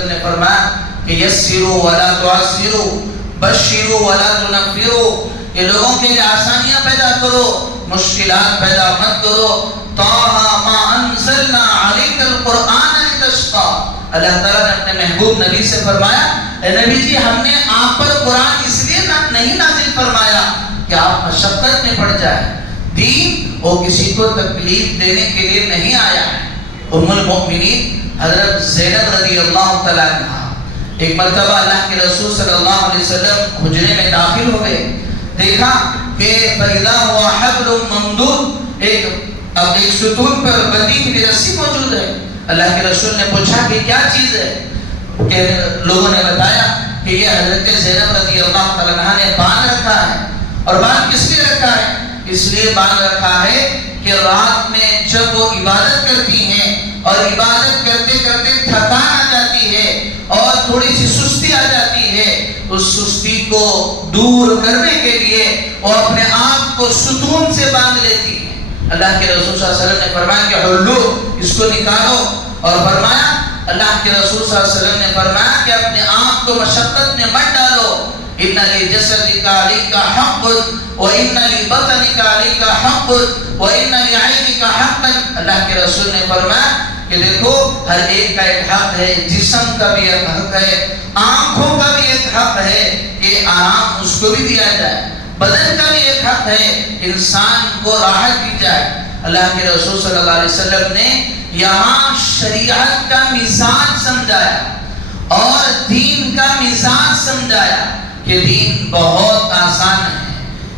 نے فرمایا کہ یسروا ولا تعسروا بشروا ولا تنفروا، کہ لوگوں کے لیے آسانیاں پیدا کرو، مشکلات پیدا مت کرو. طٰہٰ ما انزلنا علیک القرآن لتشقیٰ، اللہ تعالیٰ نے اپنے محبوب نبی سے فرمایا اے نبی جی ہم نے آپ پر قرآن اس لیے نہیں نازل فرمایا کہ آپ مشقت میں پڑ جائیں. دین وہ کسی کو تکلیف دینے کے لیے نہیں آیا ہے. ام المؤمنین حضرت زینب رضی اللہ تعالیٰ عنہ ایک مرتبہ اللہ کے رسول صلی اللہ علیہ وسلم حجرے میں داخل ہو گئے. دیکھا کہ فَإِذَا هُوَ حَبْلٌ مَمْدُودٌ، ایک ستون پر بندھی ہوئی رسی موجود ہے. اللہ کے رسول نے پوچھا کہ کیا چیز ہے؟ کہ لوگوں نے بتایا کہ یہ حضرت زینب رضی اللہ تعالیٰ عنہ نے باندھ رکھا ہے. اور باندھ کس لیے رکھا ہے؟ اس لیے باندھ رکھا ہے کہ رات میں جب وہ عبادت کرتی ہیں اور عبادت کرتے کرتے تھکان آ جاتی ہے اور تھوڑی سی سستی آ جاتی ہے، اس سستی کو دور کرنے کے لیے وہ اپنے آپ کو ستون سے باندھ لیتی ہے. اللہ کے رسول صلی اللہ علیہ وسلم نے فرمایا کہ حلو، اس کو نکالو. اور فرمایا اللہ کے رسول صلی اللہ علیہ وسلم نے فرمایا کہ اپنے آپ کو مشقت میں مت ڈالو. ان لجسدک علیک حق وان لبطنک علیک حق وان لعینک حقا. اللہ کے رسول نے فرمایا کہ دیکھو ہر ایک کا ایک حق ہے، جسم کا بھی ایک حق ہے، آنکھوں کا بھی ایک حق ہے کہ آرام اس کو بھی دیا جائے، بدن کا بھی ایک حق ہے انسان کو راحت دی جائے. اللہ کے رسول صلی اللہ علیہ وسلم نے یہاں شریعت کا مزاج سمجھایا اور دین کا مزاج سمجھایا کہ دین بہت آسان ہے.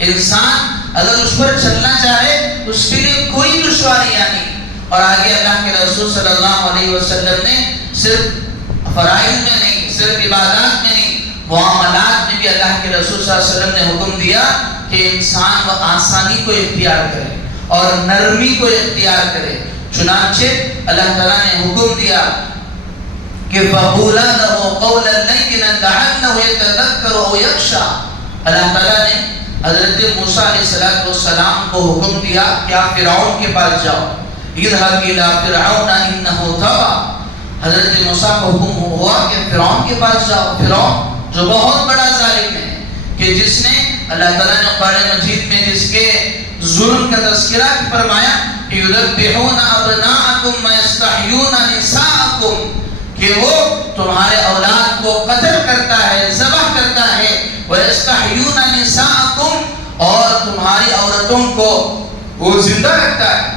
انسان اگر اس پر چلنا چاہے اس کے لیے کوئی دشواریاں نہیں. اور آگے اللہ کے رسول صلی اللہ علیہ وسلم نے صرف فرائض میں نہیں، صرف عبادات میں نہیں، معاملات میں بھی اللہ کے رسول صلی اللہ علیہ وسلم نے حکم دیا کہ انسان وہ آسانی کو اختیار کرے اور نرمی کو اختیار کرے. چنانچہ اللہ تعالیٰ نے حکم دیا کہ فَقُولَا لَهُ قَوْلًا لَيِّنًا لَعَلَّهُ يَتَذَكَّرُ أَوْ يَخْشَىٰ. اللہ تعالیٰ نے حضرت موسیٰ علیہ السلام کو حکم دیا کہ آپ فرعون کے پاس جاؤ. اذهب الى فرعون انه طغى. حضرت موسیٰ کو حکم ہوا کہ فرعون کے پاس جاؤ. فرعون جو بہت بڑا ظالم ہے، کہ جس نے اللہ تعالیٰ نے قرآن مجید میں جس کے ظلم کا تذکرہ فرمایا کہ یذبحون ابناءکم ویستحیون نساءکم، کہ وہ تمہارے اولاد کو قتل کرتا ہے، ذبح کرتا ہے. ویستحیون نساءکم، اور تمہاری عورتوں کو وہ زندہ رکھتا ہے.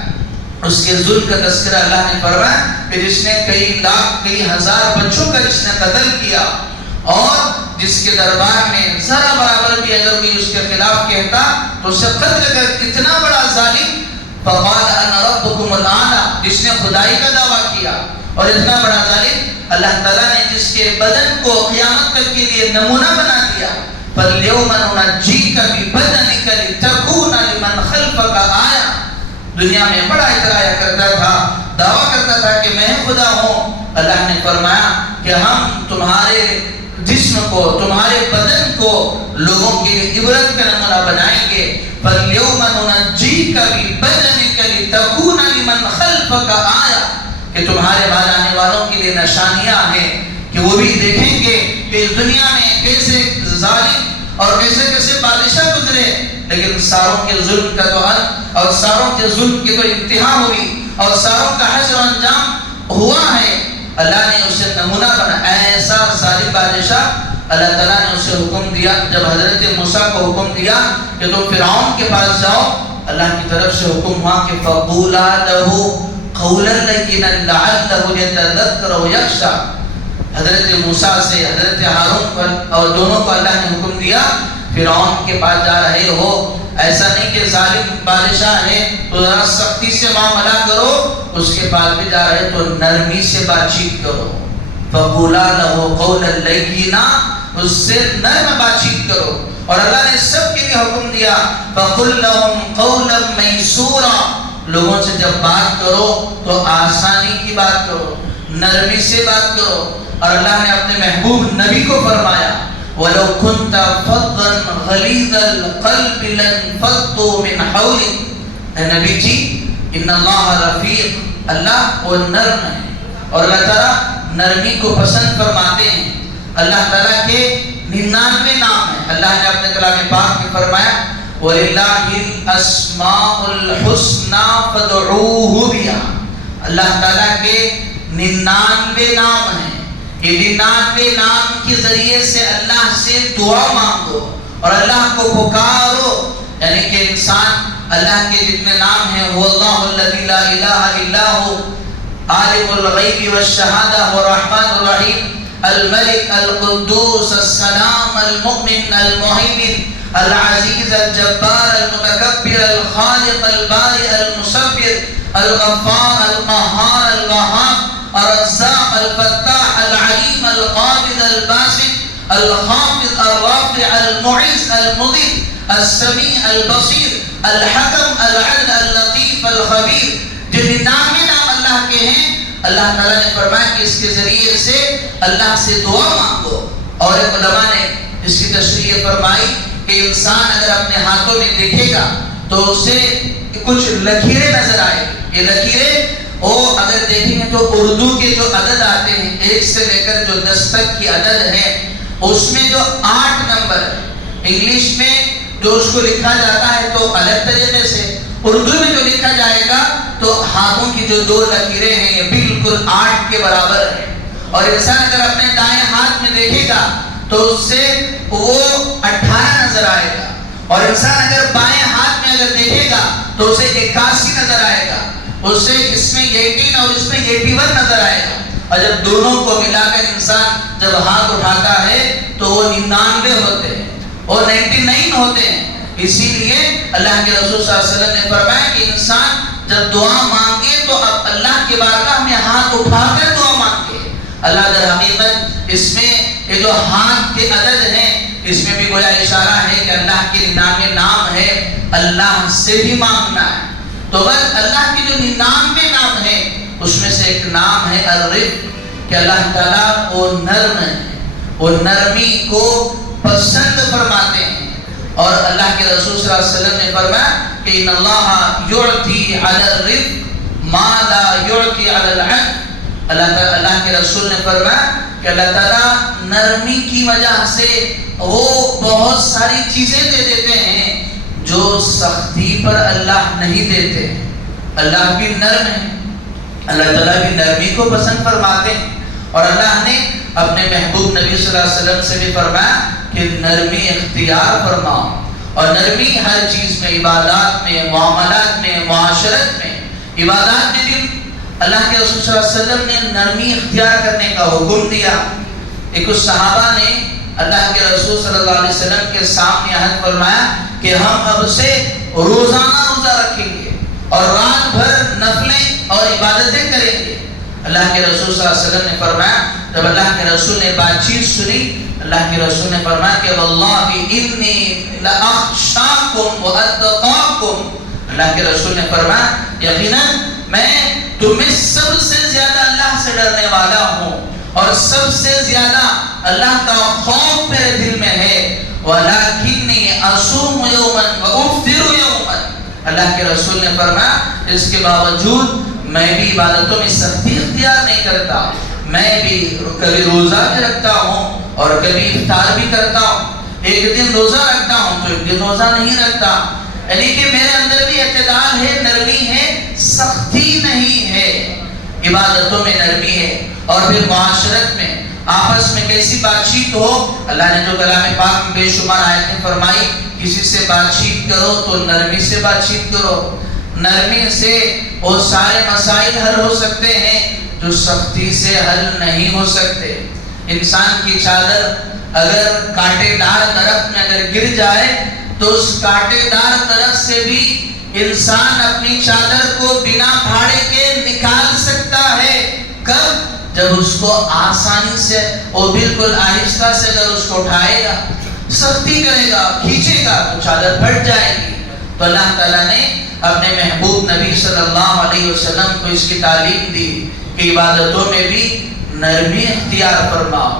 اس کے ظلم کا تذکرہ اللہ نے فرمایا کہ جس نے کئی لاکھ کئی ہزار بچوں کا جس نے قتل کیا اور جس کے دربار میں ذرا برابر بھی اگر کوئی اس کے خلاف کہتا تو اسے قتل کر. اتنا بڑا ظالم فقال انا ربکم الاعلی، جس نے خدائی کا دعویٰ کیا. اور اتنا بڑا ظالم اللہ تعالیٰ نے جس کے بدن کو قیامت تک کے لیے نمونہ بنا دیا. فَالْيَوْمَ نُنَجِّيكَ بِبَدَنِكَ لِتَكُونَ لِمَنْ خَلْفَكَ آیَةً. دنیا میں بڑا اترایا کرتا تھا، دعویٰ کرتا تھا کہ میں خدا ہوں. اللہ نے فرمایا کہ ہم تمہارے جسم کو، تمہارے بدن کو لوگوں کے لیے عبرت کا نمونہ بنائیں گے. فَالْيَوْمَ نُنَجِّيكَ بِبَدَنِكَ لِتَكُونَ لِمَنْ خَلْفَكَ آیَةً، کہ تمہارے بعد آنے والوں کے لیے نشانیاں ہیں کہ وہ بھی دیکھیں گے کہ اس دنیا میں کیسے ظالم اور کیسے کیسے بادشاہ گزرے، لیکن ساروں کے ظلم کا تو حد اور ساروں کے ظلم کی تو انتہا ہوئی اور ساروں کا حشر و انجام ہوا ہے. اللہ نے اسے نمونہ بنا. ایسا ظالم بادشاہ اللہ تعالیٰ نے اسے حکم دیا. جب حضرت موسیٰ کو حکم دیا کہ تم فرعون کے پاس جاؤ، اللہ کی طرف سے حکم ہوا کہ فَقُولَا لَهُ قَوْلًا لَيِّنًا لَعَلَّهُ يَتَذَكَّرُ أَوْ يَخْشَىٰ. حضرت موسیٰ سے حضرت ہارون پر اور دونوں کو اللہ نے حکم دیا فرعون کے پاس جا رہے ہو، ایسا نہیں کہ ظالم بادشاہ ہے تو ذرا سختی سے معاملہ کرو، اس کے پاس بھی جا رہے تو نرمی سے بات چیت کرو. فَقُولَا لَهُ قَوْلًا لَيِّنًا، اس سے نرم بات چیت کرو. اور اللہ نے سب کے لیے حکم دیا فَقُلْ لَهُمْ قَوْلًا مَيْسُورًا. لوگوں سے جب بات کرو تو آسانی کی بات کرو، نرمی سے بات کرو. اور اللہ نے اپنے محبوب نبی کو فرمایا وَلَوْ كُنْتَ فَضًّا غَلِيظَ الْقَلْبِ لَانفَضُّوا مِنْ حَوْلِكَ. اے نبی جی، ان اللہ رفیق، اللہ وہ نرم ہے اور اللہ تعالیٰ نرمی کو پسند فرماتے ہیں۔ اللہ تعالیٰ کے 99 نام ہیں۔ اللہ نے اپنے کلام پاک میں فرمایا وَلِلَّهِ الْأَسْمَاءُ الْحُسْنَى فَادْعُوهُ بِهَا۔ اللہ تعالیٰ کے 99 نام ہیں۔ یہ 99 نام کے ذریعے سے اللہ سے دعا مانگو اور اللہ کو پکارو، یعنی کہ انسان اللہ کے جتنے نام ہیں وہ اللہ الذی لا الہ الا هو عالم الغیب والشہادہ والرحمن الرحیم الملک القدوس السلام المؤمن المہیمن العزیز الجبار المتکبر الخالق البارئ المصور الغفار القہار الوہاب الرزاق الفتاح العلیم القابض الباسط الخافض الرافع المعز المذل السمیع البصیر الحکم العدل اللطیف الخبیر۔ جو 99 نام اللہ کے ہیں، اللہ تعالیٰ نے فرمایا کہ اس کے ذریعے سے اللہ سے دعا مانگو۔ اور علماء نے اس کی تشریح فرمائی کہ انسان اگر اپنے ہاتھوں میں دیکھے گا تو اسے کچھ لکیریں نظر آئے گی۔ یہ لکیریں وہ اگر دیکھیں گے تو اردو کے جو عدد آتے ہیں 1 سے لے کر جو 10 تک کی عدد ہے، اس میں جو 8 نمبر ہے، انگلش میں جو اس کو لکھا جاتا ہے تو الگ طریقے سے، اردو میں جو لکھا جائے گا تو ہاتھوں کی جو 2 لکیریں ہیں یہ بالکل 8 کے برابر ہے۔ اور انسان اگر اپنے دائیں ہاتھ میں دیکھے گا تو اس سے وہ 18 نظر آئے گا، اور انسان اگر بائیں ہاتھ میں اگر دیکھے گا تو اسے 81 نظر آئے گا، اسے اس میں 18 اور اس میں 81 نظر آئے گا۔ اور جب دونوں کو ملا کر انسان جب ہاتھ اٹھاتا ہے تو وہ 99 ہوتے ہیں اور 99 ہوتے ہیں۔ اسی لیے اللہ کے رسول صلی اللہ علیہ وسلم نے فرمایا کہ انسان جب دعا مانگے تو اب اللہ کے بارگاہ میں ہاتھ اٹھا کر دعا مانگے۔ اللہ در حقیقت اس میں یہ جو ہاتھ کے عدد ہیں اس میں بھی گویا اشارہ ہے کہ اللہ کے 99 نام ہے، اللہ سے بھی مانگنا ہے۔ تو بس اللہ کے جو 99 نام ہیں اس میں سے ایک نام ہے الرفق، کہ اللہ تعالیٰ وہ نرم ہے، وہ نرمی کو پسند فرماتے ہیں۔ اور اللہ کے رسول صلی اللہ علیہ وسلم نے فرمایا کہ ان اللہ یعطی علی الرفق ما لا یعطی علی العنف۔ اللہ کے رسول نے فرمایا کہ اللہ تعالیٰ نرمی کی وجہ سے وہ بہت ساری چیزیں دے دیتے ہیں جو سختی پر اللہ نہیں دیتے۔ اللہ بھی نرم ہے، اللہ تعالیٰ بھی نرمی کو پسند فرماتے ہیں۔ اور اللہ نے اپنے محبوب نبی صلی اللہ علیہ وسلم سے بھی فرمایا کہ نرمی اختیار فرماؤ، اور نرمی ہر چیز میں، عبادات میں، معاملات میں، معاشرت میں۔ عبادات میں بھی اللہ کے رسول صلی اللہ علیہ وسلم نے نرمی اختیار کرنے کا حکم دیا۔ ایک صحابہ نے اللہ کے رسول صلی اللہ علیہ وسلم کے سامنے عہد فرمایا کہ ہم اب سے روزانہ روزہ رکھیں گے اور رات بھر نفلیں اور عبادتیں کریں گے۔ اللہ کے رسول صلی اللہ علیہ وسلم نے فرمایا، جب اللہ کے رسول نے بات چیت سنی، اللہ کے رسول نے فرمایا کہ واللہ انی لاخشاکم واتقاکم۔ اللہ کے رسول نے فرمایا یقیناً میں تمہیں سب سے زیادہ اللہ سے ڈرنے والا ہوں اور سب سے زیادہ اللہ کا خوف میرے دل میں ہے۔ وَلَكِنِّي أَصُومُ يَوْمًا وَأُفْطِرُ يَوْمًا۔ اللہ کے رسول نے فرمایا اس کے باوجود میں بھی عبادتوں میں سختی اختیار نہیں کرتا، میں بھی کبھی روزہ بھی رکھتا ہوں اور کبھی افطار بھی کرتا ہوں، ایک دن روزہ رکھتا ہوں تو ایک دن روزہ نہیں رکھتا، یعنی کہ میرے اندر بھی اعتدال ہے، نرمی ہے، سختی نہیں ہے، عبادتوں میں نرمی ہے۔ اور پھر معاشرت میں آپس میں کیسی بات چیت ہو، اللہ نے جو کلام پاک میں بے شمار آیتیں فرمائی، کسی سے بات چیت کرو تو نرمی سے بات چیت کرو۔ نرمی سے وہ سارے مسائل حل ہو سکتے ہیں جو سختی سے حل نہیں ہو سکتے۔ انسان کی چادر اگر کانٹے دار درخت میں اگر گر جائے تو اس کانٹے دار درخت سے بھی انسان اپنی چادر کو بنا بھاڑے کے نکال سکتا ہے۔ کب؟ جب اس کو آسانی سے اور بالکل آہستہ سے اگر اس کو اٹھائے گا، سختی کرے گا، کھینچے گا تو چادر پھٹ جائے گی۔ تو اللہ تعالیٰ نے اپنے محبوب نبی صلی اللہ علیہ وسلم کو اس کی تعلیم دی کہ عبادتوں میں بھی نرمی اختیار فرماؤ،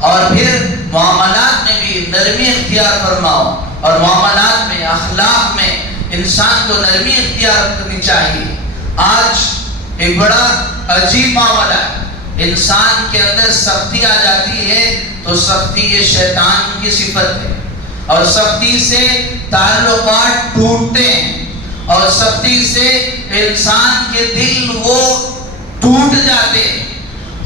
اور پھر معاملات میں بھی نرمی اختیار فرماؤ، اور معاملات میں، اخلاق میں انسان کو نرمی اختیار کرنی چاہیے۔ آج ایک بڑا عجیب معاملہ ہے، انسان کے اندر سختی آ جاتی ہے تو سختی یہ شیطان کی صفت ہے، اور سختی سے تعلقات ٹوٹتے ہیں، اور سختی سے انسان کے دل وہ ٹوٹ جاتے ہیں،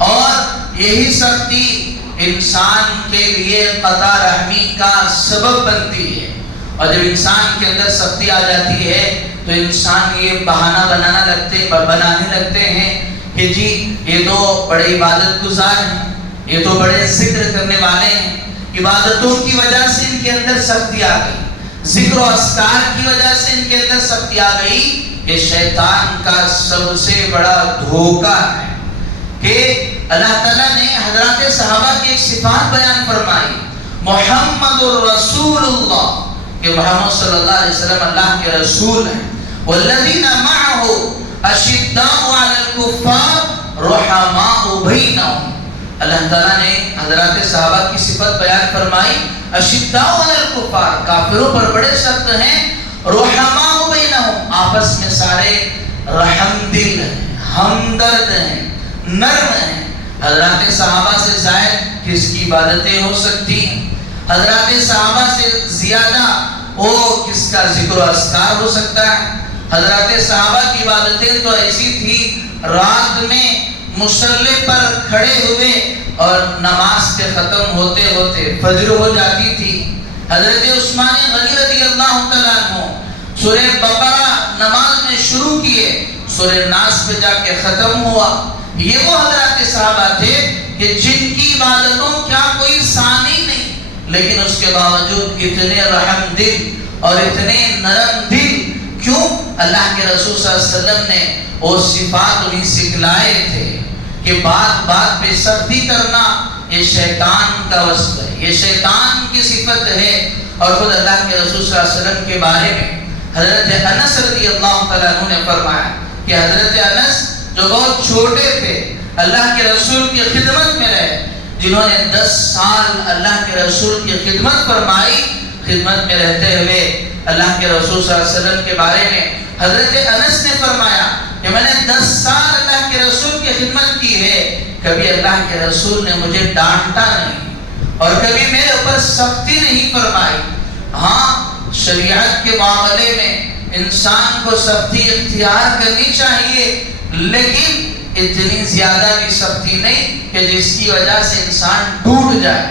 اور یہی سختی انسان کے لیے قطع رحمی کا سبب بنتی ہے۔ اور جب انسان کے اندر سختی آ جاتی ہے تو انسان یہ بہانہ بنانے لگتے ہیں کہ جی یہ تو بڑے عبادت گزار ہیں، یہ تو بڑے ذکر کرنے والے ہیں، عبادتوں کی وجہ سے ان کے اندر سختی آ گئی، ذکر و اذکار کی وجہ سے ان کے اندر سختی آ گئی۔ یہ شیطان کا سب سے بڑا دھوکہ ہے کہ اللہ تعالیٰ نے حضرات صحابہ کی ایک صفات بیان فرمائی، محمد الرسول اللہ، کہ محمد صلی اللہ علیہ وسلم اللہ کے رسول ہیں، والذین معه اشداء علی الکفار رحماء بینہم۔ اللہ تعالیٰ نے حضرات صحابہ کی صفت بیان فرمائی، اشداء علی الکفار، کافروں پر بڑے سخت ہیں، رحماء بینہم، آپس میں سارے رحم دل ہیں، ہمدرد ہیں، نرم ہیں۔ حضرات صحابہ سے زائد کس کی عبادتیں ہو سکتی ہیں؟ حضرات صحابہ سے زیادہ وہ کس کا ذکر و اذکار ہو سکتا ہے؟ حضرات صحابہ کی عبادتیں تو ایسی تھی، رات میں مصلی پر کھڑے ہوئے اور نماز کے ختم ہوتے ہوتے فجر ہو جاتی تھی۔ حضرت عثمان غنی رضی اللہ تعالیٰ عنہ سورہ بقرہ نماز میں شروع کیے، سورہ ناس پہ جا کے ختم ہوا۔ یہ وہ حضرات صحابہ تھے کہ جن کی عبادتوں کیا کوئی ثانی نہیں، لیکن اس کے باوجود اتنے رحم دل اور اتنے نرم دل، کیوں؟ اللہ کے رسول صلی اللہ علیہ وسلم نے وہ صفات انہیں سکھلائے تھے کہ بات بات پہ سختی کرنا یہ شیطان کا وصف ہے، یہ شیطان کی صفت ہے۔ اور خود اللہ کے رسول صلی اللہ علیہ وسلم کے بارے میں حضرت انس رضی اللہ تعالیٰ عنہ نے فرمایا کہ حضرت انس جو بہت چھوٹے تھے، اللہ کے رسول کی خدمت میں رہے، جنہوں نے 10 سال اللہ کے رسول کی خدمت فرمائی، خدمت میں رہتے ہوئے اللہ کے رسول صلی اللہ علیہ وسلم کے بارے میں حضرت انس نے فرمایا کہ میں نے 10 سال اللہ کے رسول کی خدمت کی ہے، کبھی اللہ کے رسول نے مجھے ڈانٹا نہیں اور کبھی میرے اوپر سختی نہیں فرمائی۔ ہاں، شریعت کے معاملے میں انسان کو سختی اختیار کرنی چاہیے، لیکن اتنی زیادہ بھی سختی نہیں کہ جس کی وجہ سے انسان ٹوٹ جائے۔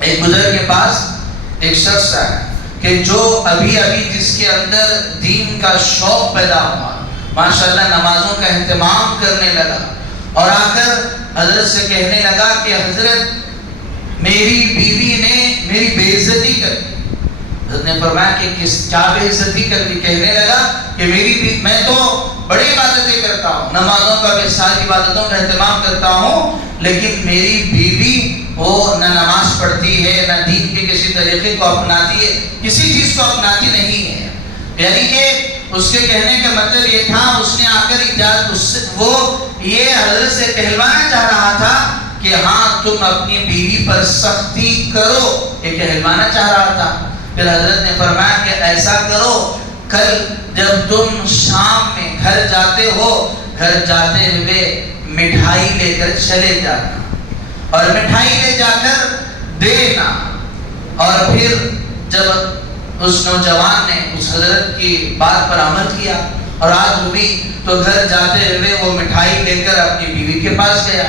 ایک بزرگ کے پاس ایک شخص آیا کہ جو ابھی جس کے اندر دین کا شوق پیدا ہوا، ماشاءاللہ نمازوں کا اہتمام کرنے لگا، اور آ کر حضرت سے کہنے لگا کہ حضرت میری بیوی نے میری بے عزتی کر دی۔ حضرت نے فرمایا کہ کیا بے عزتی کر دی؟ کہنے لگا کہ میں تو بڑی عبادتیں کرتا ہوں، نمازوں کا بھی ساری عبادتوں کا اہتمام کرتا ہوں، لیکن میری بیوی وہ نہ نماز پڑھتی ہے، نہ دین کے کسی طریقے کو اپناتی ہے، کسی چیز کو اپناتی نہیں ہے۔ یعنی کہ اس کے کہنے کا مطلب یہ تھا، اس نے آ کر وہ یہ حضرت سے کہلوانا چاہ رہا تھا کہ ہاں تم اپنی بیوی پر سختی کرو، یہ کہلوانا چاہ رہا تھا۔ پھر حضرت نے فرمایا کہ ایسا کرو، کل جب تم شام میں گھر جاتے ہو، گھر جاتے ہوئے مٹھائی لے کر چلے جانا، اور مٹھائی لے جا کر دینا۔ اور پھر جب اس نوجوان نے اس حضرت کی بات پر عمل کیا اور آج وہ بھی تو گھر جاتے ہوئے وہ مٹھائی لے کر اپنی بیوی کے پاس گیا،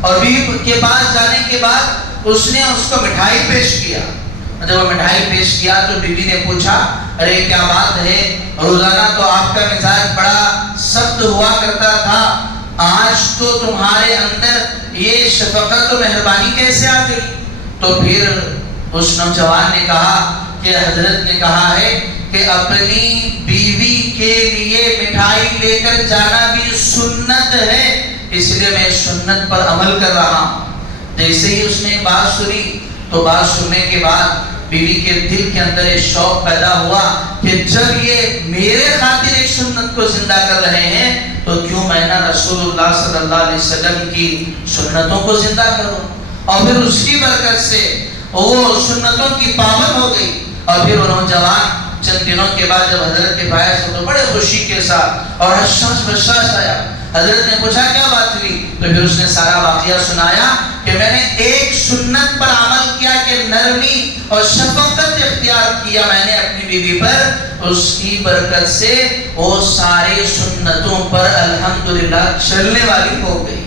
اور بیوی کے پاس جانے کے بعد اس نے اس کو مٹھائی پیش کیا۔ جب وہ مٹھائی پیش کیا تو بیوی نے پوچھا، ارے کیا بات ہے، روزانہ تو آپ کا مزاج بڑا سخت ہوا کرتا تھا، آج تو تمہارے اندر یہ شفقت و مہربانی کیسے آ گئی؟ تو پھر اس نوجوان نے کہا کہ حضرت نے کہا ہے کہ اپنی بیوی کے لیے مٹھائی لے کر جانا بھی سنت ہے، اس لیے میں سنت پر عمل کر رہا ہوں۔ جیسے ہی اس نے بات سنی تو بات سننے کے بعد بیوی کے دل کے اندر ایک شوق پیدا ہوا کہ جب یہ میرے خاطر ایک سنت کو زندہ کر رہے ہیں تو کیوں میں نہ رسول اللہ صلی اللہ علیہ وسلم کی سنتوں کو زندہ کروں؟ اور پھر اس کی برکت سے وہ سنتوں کی پابند ہو گئی۔ اور پھر وہ نوجوان چند دنوں کے بعد جب حضرت کے پاس تو بڑے خوشی کے ساتھ اور حشاش بشاش آیا حضرت نے پوچھا کیا بات ہوئی؟ تو پھر اس نے سارا واقعہ سنایا کہ میں نے ایک سنت پر عمل کیا کہ نرمی اور شفقت اختیار کیا میں نے اپنی بیوی پر، اس کی برکت سے وہ سارے سنتوں پر الحمدللہ چلنے والی ہو گئی۔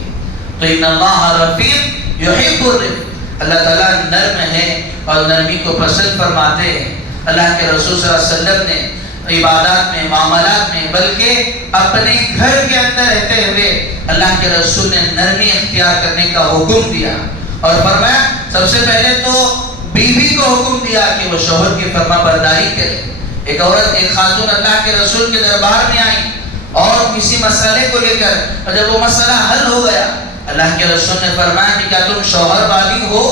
تو ان اللہ رفیق یحب الرفق، اللہ تعالیٰ نرم ہے اور نرمی کو پسند فرماتے ہیں۔ اللہ کے رسول صلی اللہ علیہ وسلم نے عبادات میں، معاملات میں، بلکہ اپنے گھر کے اندر رہتے ہوئے اللہ کے رسول نے نرمی اختیار کرنے کا حکم دیا، اور فرمایا سب سے پہلے تو بیوی کو حکم دیا کہ وہ شوہر کی فرما برداری کرے۔ ایک عورت، ایک خاتون اللہ کے رسول کے دربار میں آئی اور کسی مسئلے کو لے کر، اور جب وہ مسئلہ حل ہو گیا اللہ کے رسول نے فرمایا کہ کیا تم شوہر والی ہو؟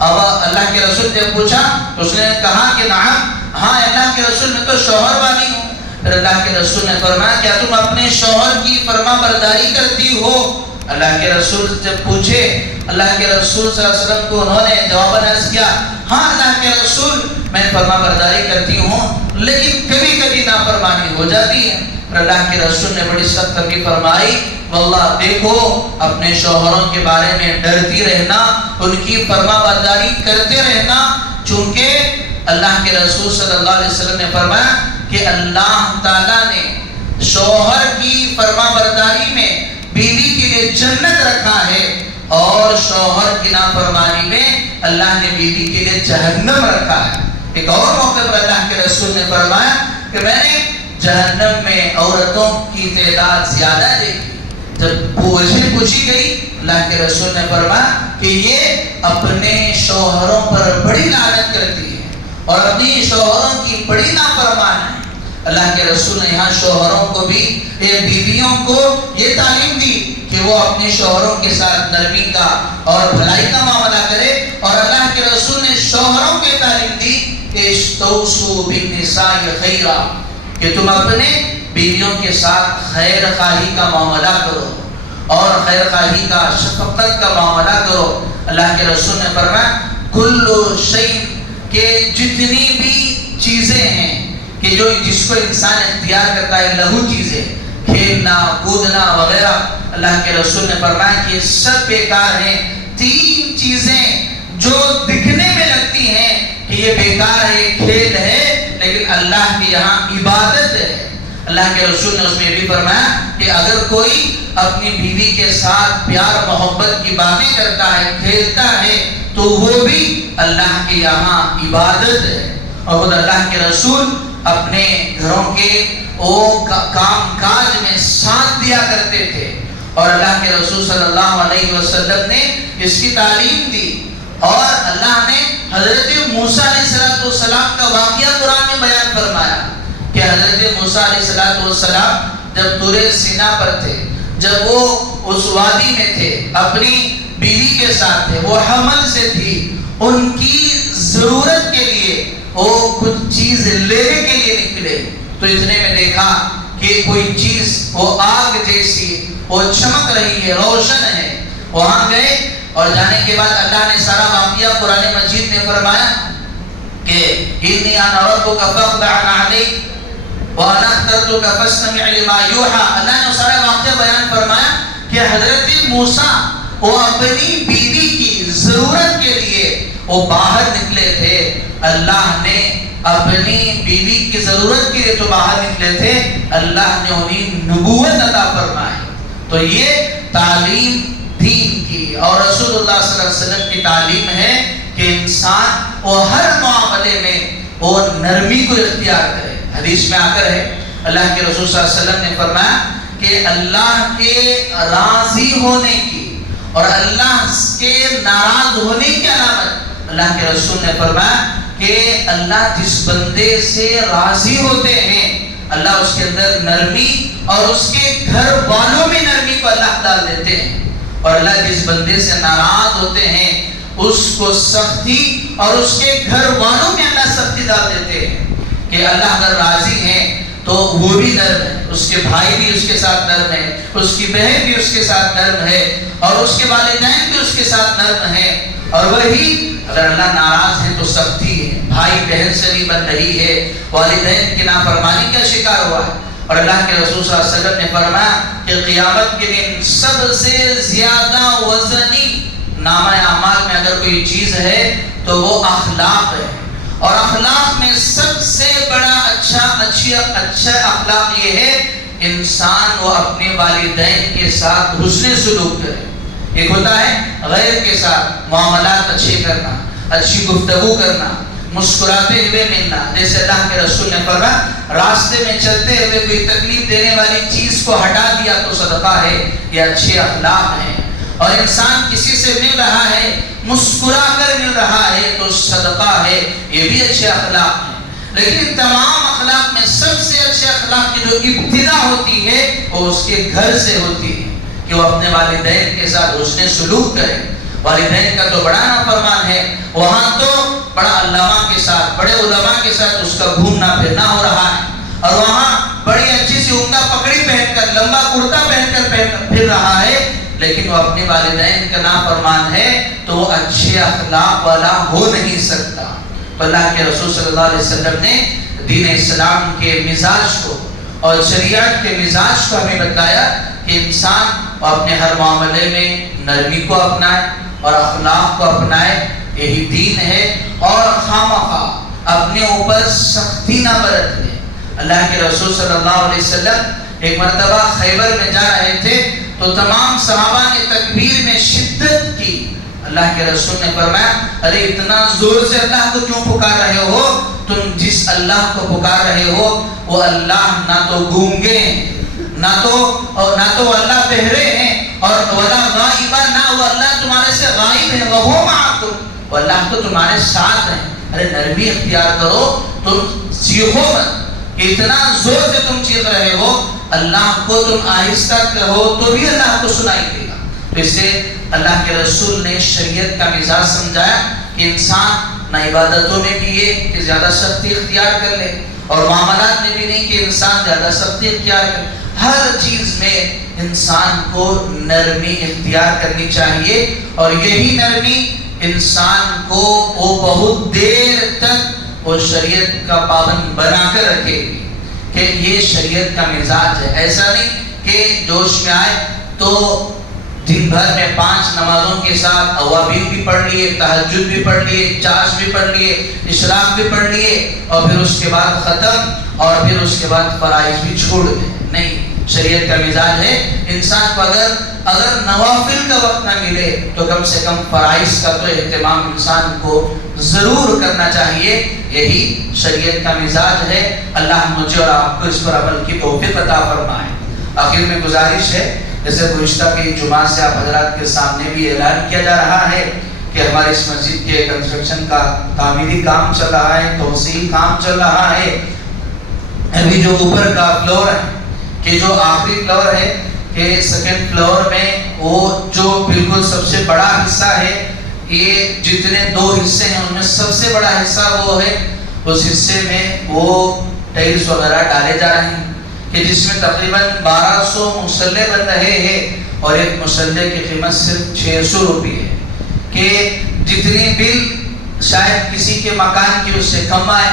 اب اللہ کے رسول نے پوچھا تو اس نے کہا کہ نعم، ہاں اللہ کے رسول میں تو شوہر والی ہوں۔ پھر اللہ کے رسول نے فرمایا کیا تم اپنے شوہر کی فرما برداری کرتی ہو؟ اللہ کے رسول جب پوچھے، اللہ کے رسول صلی اللہ علیہ وسلم کو انہوں نے جواباً عرض کیا، ہاں اللہ کے رسول میں فرما برداری کرتی ہوں، لیکن کبھی کبھی نافرمانی ہو جاتی ہے۔ اور اللہ کے رسول نے بڑی سخت تنبیہ فرمائی، واللہ دیکھو اپنے شوہروں کے بارے میں ڈرتی رہنا، ان کی فرما برداری کرتے رہنا، چونکہ اللہ کے رسول صلی اللہ علیہ وسلم نے فرمایا کہ اللہ تعالیٰ نے شوہر کی فرما برداری میں بیوی کے لیے جنت رکھا ہے، اور شوہر کی نافرمانی میں اللہ نے بیوی کے لیے جہنم رکھا ہے۔ ایک اور موقع پر اللہ کے رسول نے فرمایا کہ میں نے جہنم میں عورتوں کی تعداد زیادہ دیکھی۔ جب پوچھی گئی اللہ کے رسول نے فرمایا کہ یہ اپنے شوہروں پر بڑی لعنت کرتی ہے اور اپنی شوہروں کی بڑی نافرمان ہے۔ اللہ کے رسول نے یہاں شوہروں کو بھی، بیویوں کو یہ تعلیم دی کہ وہ اپنے شوہروں کے ساتھ نرمی کا اور بھلائی کا معاملہ کرے، اور اللہ کے رسول نے شوہروں کو تعلیم دی کہ استوصوا بالنساء خیرا، کہ تم اپنے بیویوں کے ساتھ خیر خواہی کا معاملہ کرو اور خیر خواہی کا، شفقت کا معاملہ کرو۔ اللہ کے رسول نے فرمایا کل شیء، کہ جتنی بھی چیزیں ہیں کہ جو جس کو انسان اختیار کرتا ہے، لہو چیزیں، کھیلنا، کودنا وغیرہ، اللہ کے رسول نے فرمایا کہ سب بیکار ہیں۔ تین چیزیں جو دکھنے میں لگتی ہیں کہ یہ بیکار ہے، کھیل ہے، لیکن اللہ کے یہاں عبادت ہے۔ اللہ کے رسول نے اس میں بھی فرمایا کہ اگر کوئی اپنی بیوی کے ساتھ پیار محبت کی باتیں کرتا ہے، کھیلتا ہے، تو وہ بھی اللہ کے یہاں عبادت ہے۔ اور خود اللہ کے رسول اپنے گھروں کے وہ کام کاج میں ساتھ دیا کرتے تھے، اور اللہ کے رسول صلی اللہ علیہ وسلم نے اس کی تعلیم دی۔ اور اللہ نے حضرت موسیٰ علیہ السلام کا واقعہ قرآن میں بیان فرمایا کہ حضرت موسیٰ علیہ السلام جب طور سینا پر تھے، جب وہ اس وادی میں تھے، اپنی بیوی کے ساتھ تھے، وہ حمل سے تھی، ان کی ضرورت کے لیے وہ کچھ چیز لینے کے لیے نکلے، تو اتنے میں دیکھا کہ کوئی چیز وہ آگ جیسی وہ چمک رہی ہے، روشن ہے، وہاں گئے، اور جانے کے بعد اللہ نے سارا واقعہ قرآن مجید میں فرمایا کہ انی انا ربک فاخضع علیک وانا اخترتک فاستمع لما یوحی۔ اللہ نے سارا واقعہ بیان فرمایا کہ حضرت موسیٰ وہ اپنی بیوی کی ضرورت کے لیے وہ باہر نکلے تھے، اللہ نے اپنی بیوی کی ضرورت کے لیے تو باہر نکلے تھے، اللہ نے انہیں نبوت عطا فرمائی۔ تو یہ تعلیم دین کی اور رسول اللہ صلی اللہ علیہ وسلم کی تعلیم ہے کہ انسان وہ ہر معاملے میں وہ نرمی کو اختیار کرے۔ حدیث میں آ کر ہے اللہ کے رسول صلی اللہ علیہ وسلم نے فرمایا کہ اللہ کے راضی ہونے کی اور اللہ کے ناراض ہونے کی علامت، اللہ کے رسول نے فرمایا کہ اللہ جس بندے سے راضی ہوتے ہیں اللہ اس کے اندر نرمی اور اس کے گھر والوں میں نرمی کو اللہ ڈال دیتے ہیں، اور اللہ جس بندے سے ناراض ہوتے ہیں اس کو سختی اور اس کے گھر والوں میں اللہ سختی ڈال دیتے ہیں۔ کہ اللہ اگر راضی ہیں تو وہ بھی نرم ہے، اس کے بھائی بھی اس کے ساتھ نرم ہے، اس کی بہن بھی اس کے ساتھ نرم ہے، اور اس کے والدین بھی اس کے ساتھ نرم ہے، اور وہی اگر اللہ ناراض ہے تو سختی ہے، بھائی بہن سے نہیں بن رہی ہے، والدین کی نافرمانی کا شکار ہوا ہے، اور اللہ کے رسول صلی اللہ علیہ وسلم نے فرمایا کہ قیامت کے دن سب سے زیادہ وزنی نامہ اعمال میں اگر کوئی چیز ہے تو وہ اخلاق ہے، اور اخلاق میں سب سے بڑا اچھا اخلاق یہ ہے انسان وہ اپنے والدین کے ساتھ حسن سلوک کرے۔ ایک ہوتا ہے غیر کے ساتھ معاملات اچھے کرنا، اچھی گفتگو کرنا، مسکراتے ہوئے ملنا، جیسے اللہ کے رسول نے فرمایا راستے میں چلتے ہوئے کوئی تکلیف دینے والی چیز کو ہٹا دیا تو صدقہ ہے، یہ اچھے اخلاق ہیں۔ اور انسان کسی سے مل رہا ہے مسکرا کر مل رہا ہے تو صدقہ ہے، یہ بھی اچھے اخلاق ہیں۔ لیکن تمام اخلاق میں سب سے اچھے اخلاق کی جو ابتدا ہوتی ہے وہ اس کے گھر سے ہوتی ہے کہ وہ اپنے والدین کے ساتھ حسن سلوک کرے۔ والدین کا تو بڑا نافرمان ہے، وہاں تو بڑا علامہ کے ساتھ، بڑے علماء کے ساتھ اس کا گھومنا پھرنا ہو رہا ہے، اور وہاں بڑی اچھی سی عمدہ پگڑی پہن کر، لمبا کرتا پہن کر پھر رہا ہے، لیکن وہ اپنے والدین کا نافرمان ہے تو وہ اچھے اخلاق والا ہو نہیں سکتا۔ تو اللہ کے رسول صلی اللہ علیہ وسلم نے دین اسلام کے مزاج کو اور شریعت کے مزاج کو ہمیں بتایا کہ انسان اپنے ہر معاملے میں نرمی کو اپنائے اور اخلاق کو اپنائے، یہی دین ہے، اور خامخواہ اپنے اوپر سختی نہ برت لے۔ اللہ کے رسول صلی اللہ علیہ وسلم ایک مرتبہ خیبر میں جا رہے تھے تو تمام صحابہ نے تکبیر میں شدت کی۔ اللہ کے رسول نے فرمایا ارے اتنا زور سے اللہ کو کیوں پکار رہے ہو؟ تم جس اللہ کو پکار رہے ہو وہ اللہ نہ تو گونگے نہ تو اللہ بہرے ہیں، اور ولا غائبہ، نہ وہ اللہ تمہارے سے غائب ہے، وہو معکم، وہ اللہ تو تمہارے ساتھ ہیں۔ ارے نرمی اختیار کرو، تم چیخو مت، اتنا زور سے تم چیخ رہے ہو، اللہ کو تم آہستہ کہو تو بھی اللہ کو سنائی دے گا۔ تو اس سے اللہ کے رسول نے شریعت کا مزاج سمجھایا کہ انسان نہ عبادتوں میں بھی یہ کہ زیادہ سختی اختیار کر لے، اور معاملات میں بھی نہیں کہ انسان زیادہ سختی اختیار کرے، ہر چیز میں انسان کو نرمی اختیار کرنی چاہیے، اور یہی نرمی انسان کو وہ بہت دیر تک وہ شریعت کا پابند بنا کر رکھے گی کہ یہ شریعت کا مزاج ہے۔ ایسا نہیں کہ جوش میں آئے تو دن بھر میں 5 نمازوں کے ساتھ اوابین بھی پڑھ لیے، تہجد بھی پڑھ لیے، چاش بھی پڑھ لیے، اشراق بھی پڑھ لیے، اور پھر اس کے بعد ختم، اور پھر اس کے بعد فرائض بھی چھوڑ دیں۔ نہیں، شریعت کا مزاج ہے انسان کو اگر نوافل کا وقت نہ ملے تو کم سے کم فرائض کا تو اہتمام انسان کو ضرور کرنا چاہیے، یہی شریعت کا مزاج ہے۔ اللہ مجھے اور آپ کو اس پر عمل کی توفیق عطا فرمائے۔ آخر میں گزارش ہے، جیسے گزشتہ کے جمعہ سے آپ حضرات کے سامنے بھی اعلان کیا جا رہا ہے کہ ہمارے اس مسجد کے کنسٹرکشن کا تعمیری کام چل رہا ہے، توسیع کام چل رہا ہے۔ ابھی جو اوپر کا فلور ہے کہ جو آخری فلور ہے کہ سیکنڈ فلور میں وہ جو بالکل سب سے بڑا حصہ ہے، یہ جتنے 2 حصے ہیں ان میں سب سے بڑا حصہ وہ ہے، اس حصے میں وہ ٹائلز وغیرہ ڈالے جا رہے ہیں کہ جس میں تقریباً 1200 مصلے بن رہے ہیں، اور ایک مصلے کی قیمت صرف 600 روپے ہے، کہ جتنی بل شاید کسی کے مکان کی اس سے کم آئے،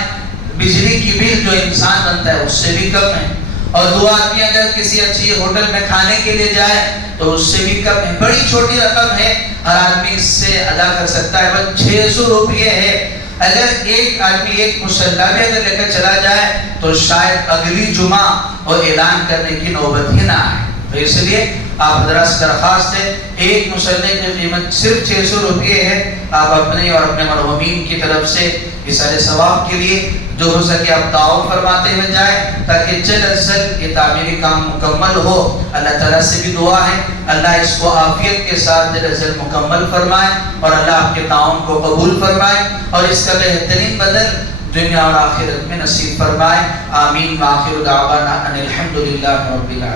بجلی کی بل جو انسان بنتا ہے اس سے بھی کم ہے، اور 2 آدمی اگر کسی اچھی ہوٹل میں کھانے کے لیے جائے تو اس سے بھی کم ہے۔ بڑی چھوٹی رقم ہے، ہر آدمی اس سے ادا کر سکتا ہے، بس 600 روپے ہے۔ اگر ایک آدمی ایک مصلی بھی اگر لے کر چلا جائے تو شاید اگلی جمعہ وہ اعلان کرنے کی نوبت ہی نہ آئے۔ تو اس لیے آپ حضرات سے درخواست ہے، ایک مصلی کی قیمت صرف 600 روپے ہے۔ آپ اپنے اور اپنے مرحومین کی طرف سے اِسال ثواب کے لیے جو ہو سکے آپ تعاون فرماتے ہوئے جائیں تاکہ جلد از جلد یہ تعمیری کام مکمل ہو۔ اللہ تعالیٰ سے بھی دعا ہے اللہ اس کو عافیت کے ساتھ جلد از جلد مکمل فرمائے، اور اللہ آپ کے تعاون کو قبول فرمائے، اور اس کا بہترین بدل دنیا اور آخرت میں نصیب فرمائے۔ آمین۔ وآخر دعوانا ان الحمد للہ رب العالمین۔